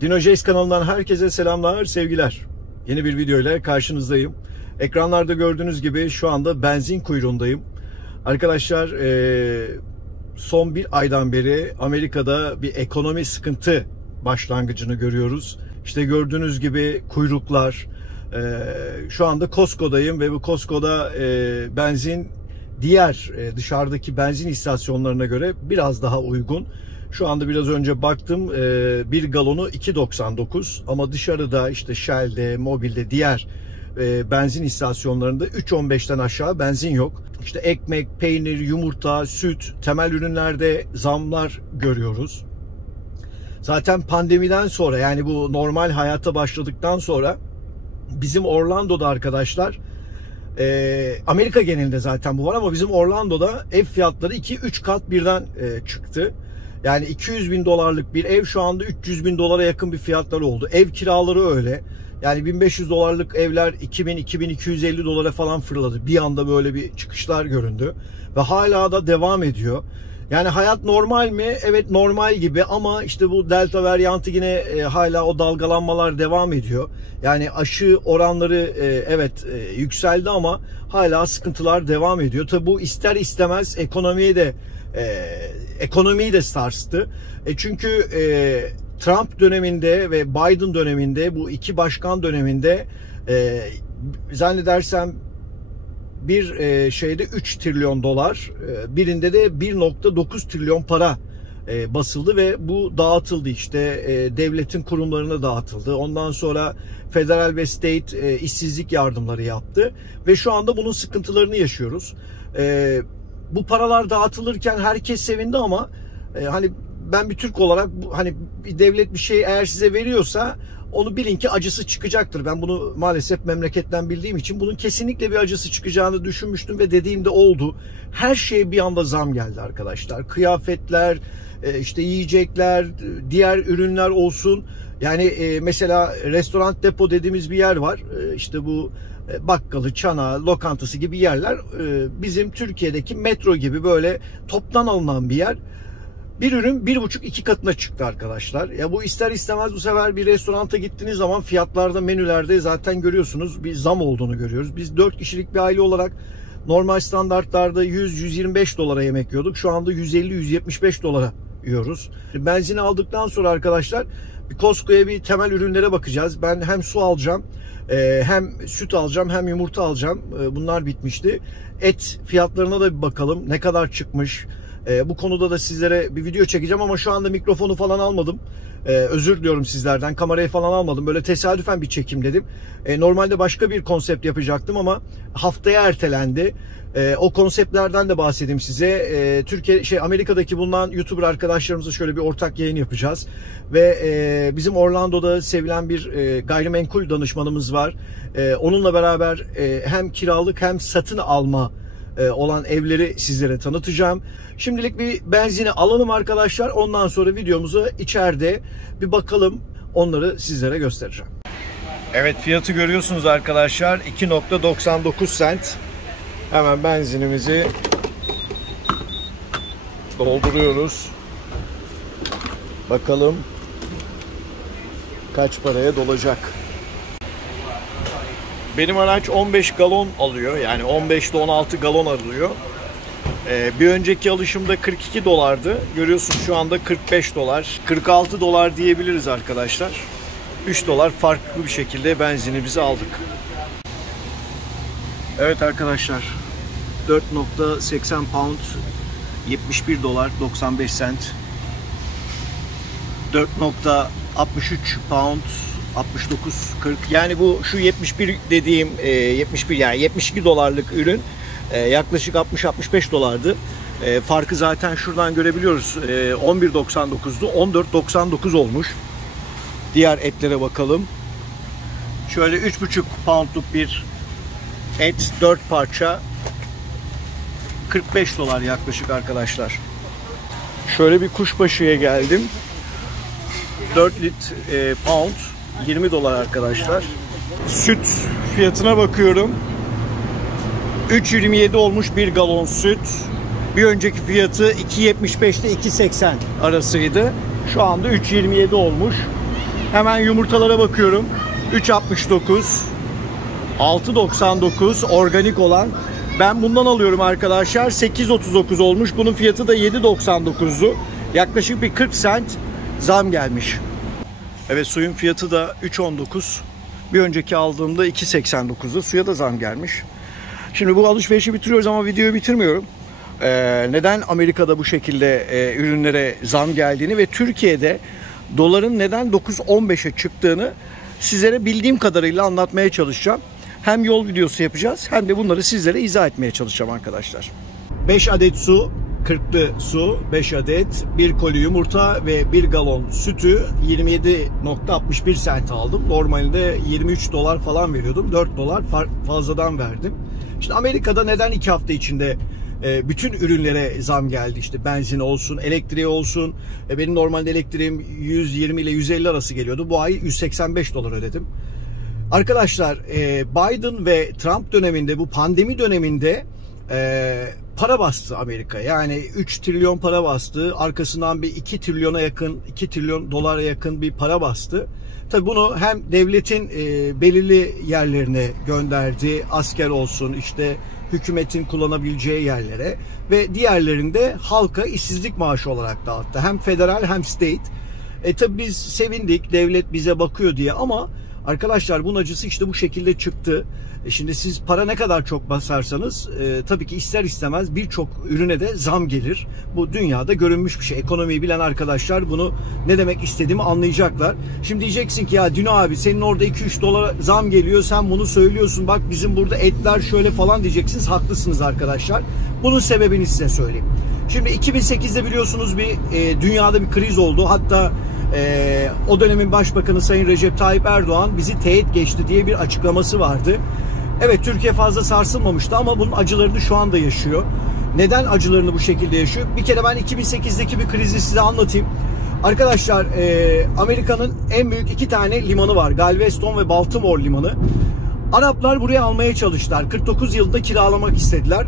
Dinojays kanalından herkese selamlar, sevgiler. Yeni bir video ile karşınızdayım. Ekranlarda gördüğünüz gibi şu anda benzin kuyruğundayım. Arkadaşlar son bir aydan beri Amerika'da bir ekonomi sıkıntı başlangıcını görüyoruz. İşte gördüğünüz gibi kuyruklar. Şu anda Costco'dayım ve bu Costco'da benzin diğer dışarıdaki benzin istasyonlarına göre biraz daha uygun. Şu anda biraz önce baktım, bir galonu 2.99 ama dışarıda işte Shell'de, Mobil'de, diğer benzin istasyonlarında 3.15'ten aşağı benzin yok. İşte ekmek, peynir, yumurta, süt, temel ürünlerde zamlar görüyoruz. Zaten pandemiden sonra, yani bu normal hayata başladıktan sonra bizim Orlando'da arkadaşlar, Amerika genelinde zaten bu var ama bizim Orlando'da ev fiyatları 2-3 kat birden çıktı. Yani 200 bin dolarlık bir ev şu anda 300 bin dolara yakın bir fiyatları oldu. Ev kiraları öyle. Yani 1500 dolarlık evler 2000-2250 dolara falan fırladı. Bir anda böyle bir çıkışlar göründü. Ve hala da devam ediyor. Yani hayat normal mi? Evet, normal gibi ama işte bu Delta varyantı yine hala o dalgalanmalar devam ediyor. Yani aşı oranları evet yükseldi ama hala sıkıntılar devam ediyor. Tabi bu ister istemez ekonomiyi de sarstı. Çünkü Trump döneminde ve Biden döneminde, bu iki başkan döneminde zannedersem bir şeyde 3 trilyon dolar, birinde de 1.9 trilyon para basıldı ve bu dağıtıldı, işte devletin kurumlarına dağıtıldı. Ondan sonra federal ve state işsizlik yardımları yaptı ve şu anda bunun sıkıntılarını yaşıyoruz. Bu paralar dağıtılırken herkes sevindi ama hani ben bir Türk olarak hani bir devlet bir şey eğer size veriyorsa onu bilin ki acısı çıkacaktır. Ben bunu maalesef memleketten bildiğim için bunun kesinlikle bir acısı çıkacağını düşünmüştüm ve dediğim de oldu. Her şeye bir anda zam geldi arkadaşlar. Kıyafetler, işte yiyecekler, diğer ürünler olsun. Yani mesela restoran depo dediğimiz bir yer var. İşte bu bakkalı, çanağı, lokantası gibi yerler bizim Türkiye'deki metro gibi böyle toptan alınan bir yer. Bir ürün 1,5-2 katına çıktı arkadaşlar. Ya bu ister istemez bu sefer bir restoranta gittiğiniz zaman fiyatlarda, menülerde zaten görüyorsunuz bir zam olduğunu görüyoruz. Biz 4 kişilik bir aile olarak normal standartlarda 100-125 dolara yemek yiyorduk. Şu anda 150-175 dolara yiyoruz. Benzini aldıktan sonra arkadaşlar bir Costco'ya bir temel ürünlere bakacağız. Ben hem su alacağım, hem süt alacağım, hem yumurta alacağım. Bunlar bitmişti. Et fiyatlarına da bir bakalım. Ne kadar çıkmış? Bu konuda da sizlere bir video çekeceğim ama şu anda mikrofonu falan almadım. Özür diliyorum sizlerden. Kamerayı falan almadım. Böyle tesadüfen bir çekim dedim. Normalde başka bir konsept yapacaktım ama haftaya ertelendi. O konseptlerden de bahsedeyim size. Amerika'daki bulunan YouTuber arkadaşlarımızla şöyle bir ortak yayın yapacağız. Ve bizim Orlando'da sevilen bir gayrimenkul danışmanımız var. Onunla beraber hem kiralık hem satın alma olan evleri sizlere tanıtacağım. Şimdilik bir benzini alalım arkadaşlar. Ondan sonra videomuzu içeride bir bakalım. Onları sizlere göstereceğim. Evet, fiyatı görüyorsunuz arkadaşlar. 2.99 cent. Hemen benzinimizi dolduruyoruz. Bakalım kaç paraya dolacak. Benim araç 15 galon alıyor. Yani 15 ile 16 galon alıyor. Bir önceki alışımda 42 dolardı. Görüyorsunuz şu anda 45 dolar. 46 dolar diyebiliriz arkadaşlar. 3 dolar farklı bir şekilde benzinimizi aldık. Evet arkadaşlar. 4.80 pound 71 dolar 95 cent. 4.63 pound 69.40. Yani bu şu 71 dediğim 71 yani 72 dolarlık ürün yaklaşık 60-65 dolardı. Farkı zaten şuradan görebiliyoruz. 11.99'du. 14.99 olmuş. Diğer etlere bakalım. Şöyle 3.5 poundluk bir et, 4 parça 45 dolar yaklaşık arkadaşlar. Şöyle bir kuşbaşıya geldim. 4 pound 20 dolar arkadaşlar. Süt fiyatına bakıyorum. 3.27 olmuş bir galon süt. Bir önceki fiyatı 2.75'te 2.80 arasıydı. Şu anda 3.27 olmuş. Hemen yumurtalara bakıyorum. 3.69, 6.99 organik olan. Ben bundan alıyorum arkadaşlar. 8.39 olmuş. Bunun fiyatı da 7.99'du. Yaklaşık bir 40 sent zam gelmiş. Evet, suyun fiyatı da 3.19. Bir önceki aldığımda 2.89'du. Suya da zam gelmiş. Şimdi bu alışverişi bitiriyoruz ama videoyu bitirmiyorum. Neden Amerika'da bu şekilde ürünlere zam geldiğini ve Türkiye'de doların neden 9.15'e çıktığını sizlere bildiğim kadarıyla anlatmaya çalışacağım. Hem yol videosu yapacağız hem de bunları sizlere izah etmeye çalışacağım arkadaşlar. 5 adet su, 40'lı su, 5 adet, 1 koli yumurta ve 1 galon sütü 27.61 sent aldım. Normalde 23 dolar falan veriyordum. 4 dolar fazladan verdim. İşte Amerika'da neden 2 hafta içinde bütün ürünlere zam geldi? İşte benzin olsun, elektriği olsun. Benim normalde elektriğim 120 ile 150 arası geliyordu. Bu ay 185 dolar ödedim. Arkadaşlar, Biden ve Trump döneminde, bu pandemi döneminde para bastı Amerika. Yani 3 trilyon para bastı. Arkasından bir 2 trilyona yakın, 2 trilyon dolara yakın bir para bastı. Tabii bunu hem devletin belirli yerlerine gönderdi. Asker olsun, işte hükümetin kullanabileceği yerlere ve diğerlerinde halka işsizlik maaşı olarak dağıttı. Hem federal hem state. Tabii biz sevindik, devlet bize bakıyor diye, ama arkadaşlar bunun acısı işte bu şekilde çıktı. Şimdi siz para ne kadar çok basarsanız tabii ki ister istemez birçok ürüne de zam gelir. Bu dünyada görünmüş bir şey. Ekonomiyi bilen arkadaşlar bunu ne demek istediğimi anlayacaklar. Şimdi diyeceksin ki ya Dino abi, senin orada 2-3 dolar zam geliyor, sen bunu söylüyorsun, bak bizim burada etler şöyle falan diyeceksiniz. Haklısınız arkadaşlar. Bunun sebebini size söyleyeyim. Şimdi 2008'de biliyorsunuz bir dünyada bir kriz oldu. Hatta o dönemin başbakanı Sayın Recep Tayyip Erdoğan bizi teğet geçti diye bir açıklaması vardı. Evet, Türkiye fazla sarsılmamıştı ama bunun acılarını şu anda yaşıyor. Neden acılarını bu şekilde yaşıyor? Bir kere ben 2008'deki bir krizi size anlatayım. Arkadaşlar, Amerika'nın en büyük 2 tane limanı var. Galveston ve Baltimore limanı. Araplar buraya almaya çalıştılar. 49 yılında kiralamak istediler.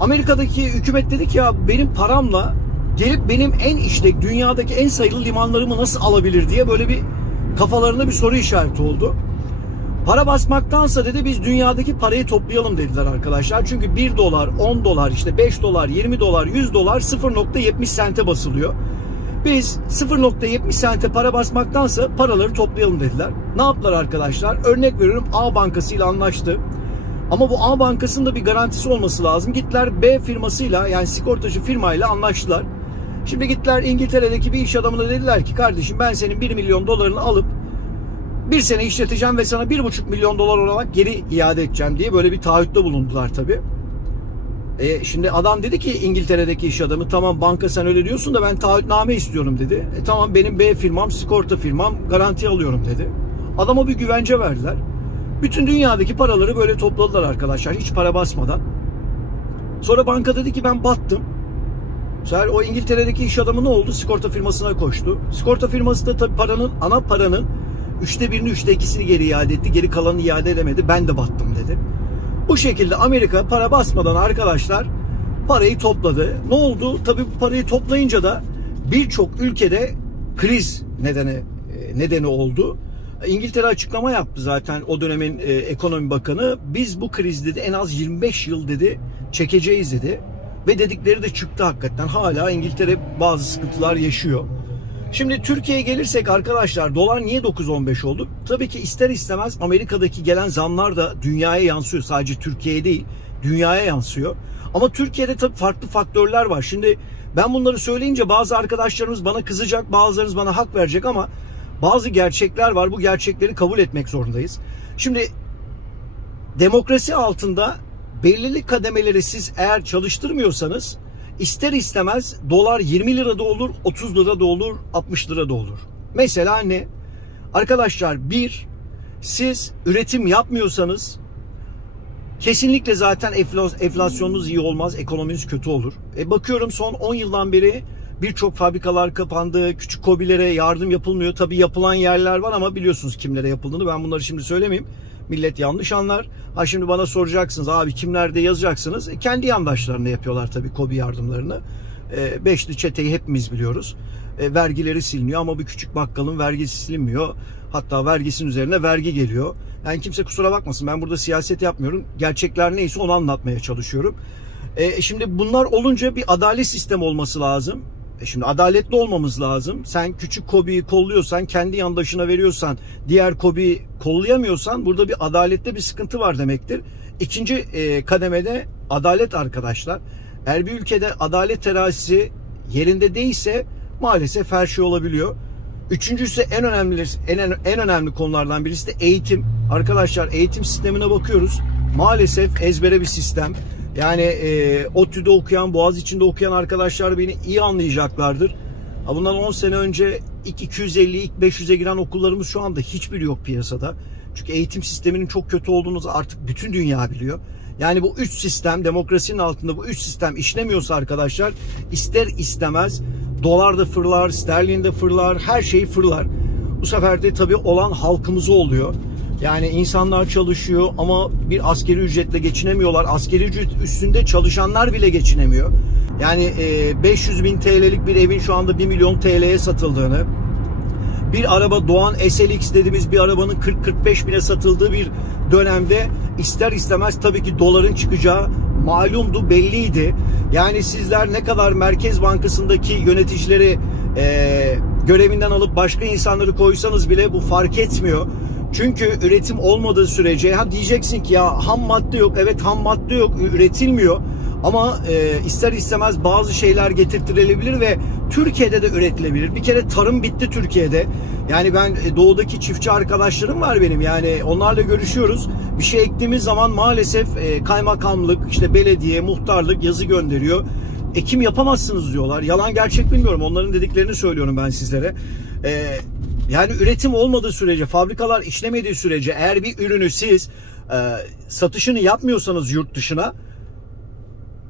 Amerika'daki hükümet dedi ki ya benim paramla gelip benim en işlek, dünyadaki en sayılı limanlarımı nasıl alabilir diye böyle bir kafalarında bir soru işareti oldu. Para basmaktansa dedi biz dünyadaki parayı toplayalım dediler arkadaşlar. Çünkü 1 dolar, 10 dolar, işte 5 dolar, 20 dolar, 100 dolar 0.70 sente basılıyor. Biz 0.70 sente para basmaktansa paraları toplayalım dediler. Ne yaptılar arkadaşlar? Örnek veriyorum, A Bankası ile anlaştı. Ama bu A Bankası'nın da bir garantisi olması lazım. Gittiler B firmasıyla, yani sigortacı firmayla anlaştılar. Şimdi gittiler İngiltere'deki bir iş adamına dediler ki kardeşim ben senin 1 milyon dolarını alıp 1 sene işleteceğim ve sana 1,5 milyon dolar olarak geri iade edeceğim diye böyle bir taahhütte bulundular tabii. Şimdi adam dedi ki İngiltere'deki iş adamı, tamam banka sen öyle diyorsun da ben taahhütname istiyorum dedi. Tamam, benim B firmam, sigorta firmam garanti alıyorum dedi. Adama bir güvence verdiler. Bütün dünyadaki paraları böyle topladılar arkadaşlar, hiç para basmadan. Sonra banka dedi ki ben battım. Sonra o İngiltere'deki iş adamı ne oldu? Sigorta firmasına koştu. Sigorta firması da tabii ana paranın 1/3'ünü, 2/3'ünü geri iade etti. Geri kalanını iade edemedi. Ben de battım dedi. Bu şekilde Amerika para basmadan arkadaşlar parayı topladı. Ne oldu? Tabii bu parayı toplayınca da birçok ülkede kriz nedeni oldu. İngiltere açıklama yaptı zaten, o dönemin ekonomi bakanı. Biz bu kriz dedi en az 25 yıl dedi çekeceğiz dedi. Ve dedikleri de çıktı hakikaten. Hala İngiltere bazı sıkıntılar yaşıyor. Şimdi Türkiye'ye gelirsek arkadaşlar, dolar niye 9.15 oldu? Tabii ki ister istemez Amerika'daki gelen zamlar da dünyaya yansıyor. Sadece Türkiye'ye değil, dünyaya yansıyor. Ama Türkiye'de tabii farklı faktörler var. Şimdi ben bunları söyleyince bazı arkadaşlarımız bana kızacak, bazılarınız bana hak verecek ama bazı gerçekler var. Bu gerçekleri kabul etmek zorundayız. Şimdi demokrasi altında belirli kademeleri siz eğer çalıştırmıyorsanız ister istemez dolar 20 lira da olur, 30 lira da olur, 60 lira da olur. Mesela ne? Arkadaşlar, siz üretim yapmıyorsanız kesinlikle zaten enflasyonunuz iyi olmaz, ekonominiz kötü olur. Bakıyorum son 10 yıldan beri birçok fabrikalar kapandı, küçük KOBİ'lere yardım yapılmıyor. Tabii yapılan yerler var ama biliyorsunuz kimlere yapıldığını, ben bunları şimdi söylemeyeyim. Millet yanlış anlar. Şimdi bana soracaksınız abi kimlerde yazacaksınız. Kendi yandaşlarına yapıyorlar tabii KOBİ yardımlarını. Beşli çeteyi hepimiz biliyoruz. vergileri siliniyor ama bir küçük bakkalın vergisi silinmiyor. Hatta vergisinin üzerine vergi geliyor. Yani kimse kusura bakmasın, ben burada siyaset yapmıyorum. Gerçekler neyse onu anlatmaya çalışıyorum. Şimdi bunlar olunca bir adalet sistemi olması lazım. Şimdi adaletli olmamız lazım. Sen küçük KOBİ'yi kolluyorsan, kendi yandaşına veriyorsan, diğer KOBİ'yi kollayamıyorsan burada bir adalette bir sıkıntı var demektir. İkinci kademede adalet arkadaşlar. Eğer bir ülkede adalet terazisi yerinde değilse maalesef her şey olabiliyor. Üçüncüsü en önemli konulardan birisi de eğitim. Arkadaşlar eğitim sistemine bakıyoruz. Maalesef ezbere bir sistem. Yani ODTÜ'de okuyan, Boğaziçi'nde okuyan arkadaşlar beni iyi anlayacaklardır. Bundan 10 sene önce ilk 250, ilk 500'e giren okullarımız şu anda hiçbiri yok piyasada. Çünkü eğitim sisteminin çok kötü olduğunu artık bütün dünya biliyor. Yani bu üç sistem, demokrasinin altında bu üç sistem işlemiyorsa arkadaşlar, ister istemez dolar da fırlar, sterlin de fırlar, her şey fırlar. Bu sefer de tabii olan halkımıza oluyor. Yani insanlar çalışıyor ama bir asgari ücretle geçinemiyorlar. Asgari ücret üstünde çalışanlar bile geçinemiyor. Yani 500.000 TL'lik bir evin şu anda 1 milyon TL'ye satıldığını, bir araba Doğan SLX dediğimiz bir arabanın 40-45 bine satıldığı bir dönemde ister istemez tabii ki doların çıkacağı malumdu, belliydi. Yani sizler ne kadar Merkez Bankası'ndaki yöneticileri görevinden alıp başka insanları koysanız bile bu fark etmiyor. Çünkü üretim olmadığı sürece diyeceksin ki ya ham madde yok. Evet, ham madde yok, üretilmiyor. Ama ister istemez bazı şeyler getirtilebilir ve Türkiye'de de üretilebilir. Bir kere tarım bitti Türkiye'de. Yani ben doğudaki çiftçi arkadaşlarım var benim. Yani onlarla görüşüyoruz. Bir şey ektiğimiz zaman maalesef kaymakamlık, işte belediye, muhtarlık yazı gönderiyor. Ekim yapamazsınız diyorlar. Yalan gerçek bilmiyorum. Onların dediklerini söylüyorum ben sizlere. Yani üretim olmadığı sürece, fabrikalar işlemediği sürece, eğer bir ürünü siz satışını yapmıyorsanız yurt dışına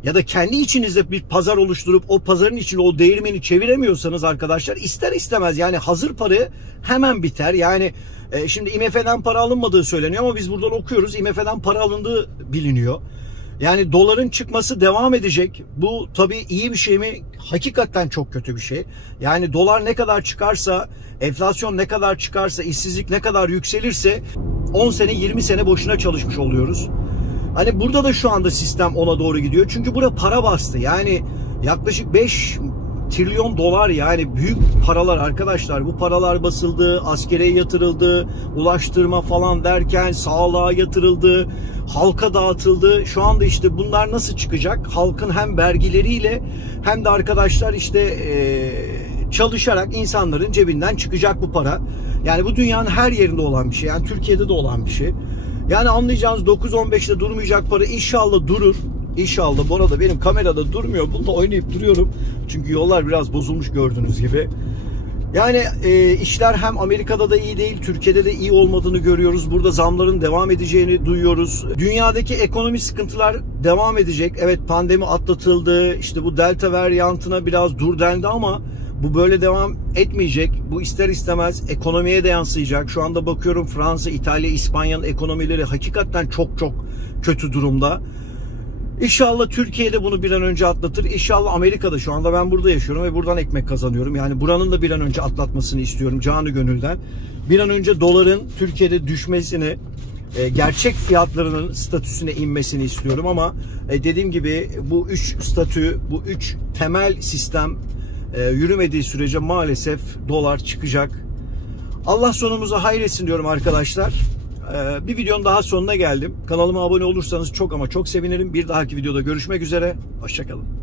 ya da kendi içinizde bir pazar oluşturup o pazarın içine o değirmeni çeviremiyorsanız arkadaşlar, ister istemez yani hazır para hemen biter. Yani şimdi IMF'den para alınmadığı söyleniyor ama biz buradan okuyoruz, IMF'den para alındığı biliniyor. Yani doların çıkması devam edecek. Bu tabii iyi bir şey mi? Hakikaten çok kötü bir şey. Yani dolar ne kadar çıkarsa, enflasyon ne kadar çıkarsa, işsizlik ne kadar yükselirse 10 sene 20 sene boşuna çalışmış oluyoruz. Hani burada da şu anda sistem ona doğru gidiyor. Çünkü burada para bastı. Yani yaklaşık 5 trilyon dolar, yani büyük paralar arkadaşlar. Bu paralar basıldı, askere yatırıldı, ulaştırma falan derken sağlığa yatırıldı, halka dağıtıldı. Şu anda işte bunlar nasıl çıkacak? Halkın hem vergileriyle hem de arkadaşlar işte çalışarak insanların cebinden çıkacak bu para. Yani bu dünyanın her yerinde olan bir şey. Yani Türkiye'de de olan bir şey. Yani anlayacağınız 9-15'te durmayacak para inşallah durur. İnşallah. Bu arada benim kamerada durmuyor. Bununla oynayıp duruyorum. Çünkü yollar biraz bozulmuş gördüğünüz gibi. Yani işler hem Amerika'da da iyi değil, Türkiye'de de iyi olmadığını görüyoruz. Burada zamların devam edeceğini duyuyoruz. Dünyadaki ekonomik sıkıntılar devam edecek. Evet, pandemi atlatıldı. İşte bu delta varyantına biraz dur dendi ama bu böyle devam etmeyecek. Bu ister istemez ekonomiye de yansıyacak. Şu anda bakıyorum Fransa, İtalya, İspanya'nın ekonomileri hakikaten çok çok kötü durumda. İnşallah Türkiye'de bunu bir an önce atlatır. İnşallah Amerika'da, şu anda ben burada yaşıyorum ve buradan ekmek kazanıyorum. Yani buranın da bir an önce atlatmasını istiyorum canı gönülden. Bir an önce doların Türkiye'de düşmesini, gerçek fiyatlarının statüsüne inmesini istiyorum ama dediğim gibi bu üç statü, bu üç temel sistem yürümediği sürece maalesef dolar çıkacak. Allah sonumuzu hayretsin diyorum arkadaşlar. Bir videonun daha sonuna geldim. Kanalıma abone olursanız çok ama çok sevinirim. Bir dahaki videoda görüşmek üzere. Hoşça kalın.